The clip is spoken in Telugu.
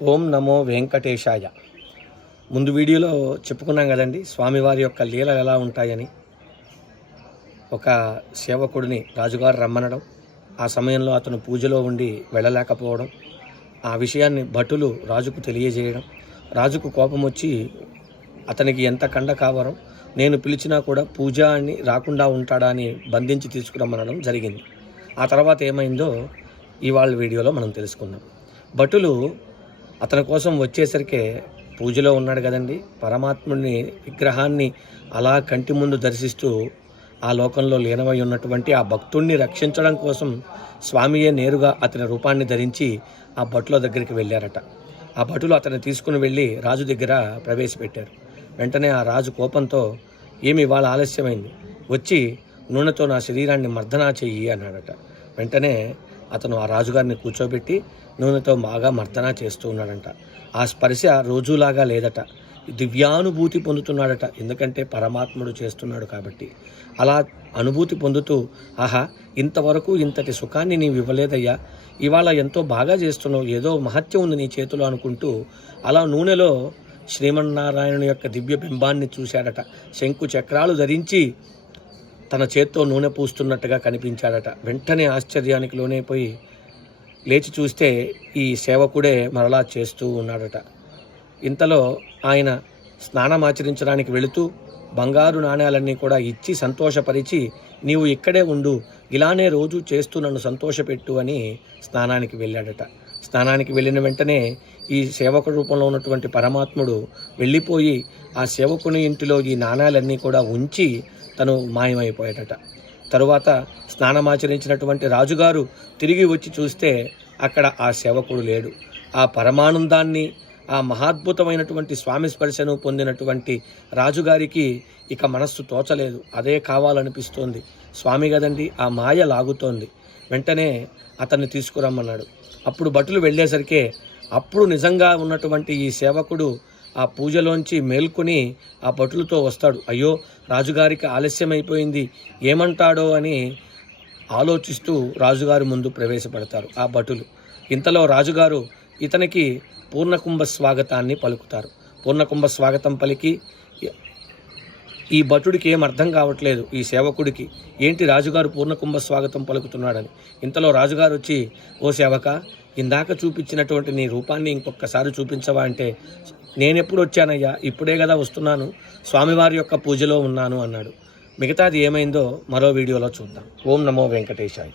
ఓం నమో వెంకటేశాయ. ముందు వీడియోలో చెప్పుకున్నాం కదండి, స్వామివారి యొక్క లీలలు ఎలా ఉంటాయని. ఒక సేవకుడిని రాజుగారు రమ్మనడం, ఆ సమయంలో అతను పూజలో ఉండి వెళ్ళలేకపోవడం, ఆ విషయాన్ని భటులు రాజుకు తెలియజేయడం, రాజుకు కోపం వచ్చి అతనికి ఎంత కండ కావరం, నేను పిలిచినా కూడా పూజ అని రాకుండా ఉంటాడా అని బంధించి తీసుకురమ్మనడం జరిగింది. ఆ తర్వాత ఏమైందో ఇవాళ వీడియోలో మనం తెలుసుకుందాం. భటులు అతని కోసం వచ్చేసరికే పూజలో ఉన్నాడు కదండి, పరమాత్ముని విగ్రహాన్ని అలా కంటి ముందు దర్శిస్తూ ఆ లోకంలో లీనమై ఉన్నటువంటి ఆ భక్తుణ్ణి రక్షించడం కోసం స్వామియే నేరుగా అతని రూపాన్ని ధరించి ఆ భటుల దగ్గరికి వెళ్ళారట. ఆ భటులు అతన్ని తీసుకుని వెళ్ళి రాజు దగ్గర ప్రవేశపెట్టారు. వెంటనే ఆ రాజు కోపంతో, ఏమి ఇవాళ ఆలస్యమైంది, వచ్చి నూనెతో నా శరీరాన్ని మర్దనా చెయ్యి అన్నాడట. వెంటనే అతను ఆ రాజుగారిని కూర్చోబెట్టి నూనెతో బాగా మర్దనా చేస్తూ ఉన్నాడంట. ఆ స్పర్శ రోజులాగా లేదట, దివ్యానుభూతి పొందుతున్నాడట. ఎందుకంటే పరమాత్ముడు చేస్తున్నాడు కాబట్టి. అలా అనుభూతి పొందుతూ, ఆహా, ఇంతవరకు ఇంతటి సుఖాన్ని నీవు ఇవ్వలేదయ్యా, ఇవాళ ఎంతో బాగా చేస్తున్నావు, ఏదో మహత్యం ఉంది నీ చేతిలో అనుకుంటూ అలా నూనెలో శ్రీమన్నారాయణుని యొక్క దివ్య బింబాన్ని చూశాడట. శంకు చక్రాలు ధరించి తన చేత్తో నూనె పూస్తున్నట్టుగా కనిపించాడట. వెంటనే ఆశ్చర్యానికి లోనైపోయి లేచి చూస్తే ఈ సేవకుడే మరలా చేస్తూ ఉన్నాడట. ఇంతలో ఆయన స్నానమాచరించడానికి వెళుతూ బంగారు నాణ్యాలన్నీ కూడా ఇచ్చి సంతోషపరిచి, నీవు ఇక్కడే ఉండు, ఇలానే రోజు చేస్తూ నన్ను సంతోషపెట్టు అని స్నానానికి వెళ్ళాడట. స్నానానికి వెళ్ళిన వెంటనే ఈ సేవకుడి రూపంలో ఉన్నటువంటి పరమాత్ముడు వెళ్ళిపోయి ఆ సేవకుని ఇంటిలో ఈ నాణ్యాలన్నీ కూడా ఉంచి తను మాయమైపోయాడట. తరువాత స్నానమాచరించినటువంటి రాజుగారు తిరిగి వచ్చి చూస్తే అక్కడ ఆ సేవకుడు లేడు. ఆ పరమానందాన్ని, ఆ మహాద్భుతమైనటువంటి స్వామి స్పర్శను పొందినటువంటి రాజుగారికి ఇక మనస్సు తోచలేదు, అదే కావాలనిపిస్తోంది. స్వామి కదండి, ఆ మాయ లాగుతోంది. వెంటనే అతన్ని తీసుకురమ్మన్నాడు. అప్పుడు భటులు వెళ్ళేసరికే అప్పుడు నిజంగా ఉన్నటువంటి ఈ సేవకుడు ఆ పూజలోంచి మేల్కొని ఆ భటులతో వస్తాడు. అయ్యో, రాజుగారికి ఆలస్యమైపోయింది, ఏమంటాడో అని ఆలోచిస్తూ రాజుగారి ముందు ప్రవేశపెడతారు ఆ భటులు. ఇంతలో రాజుగారు ఇతనికి పూర్ణకుంభ స్వాగతాన్ని పలుకుతారు. పూర్ణకుంభ స్వాగతం పలికి ఈ భటుడికి ఏం అర్థం కావట్లేదు, ఈ సేవకుడికి ఏంటి రాజుగారు పూర్ణకుంభ స్వాగతం పలుకుతున్నాడని. ఇంతలో రాజుగారు వచ్చి, ఓ సేవక, ఇందాక చూపించినటువంటి నీ రూపాన్ని ఇంకొకసారి చూపించవా అంటే, నేనెప్పుడు వచ్చానయ్యా, ఇప్పుడే కదా వస్తున్నాను, స్వామివారి యొక్క పూజలో ఉన్నాను అన్నాడు. మిగతాది ఏమైందో మరో వీడియోలో చూద్దాం. ఓం నమో వెంకటేశాయ.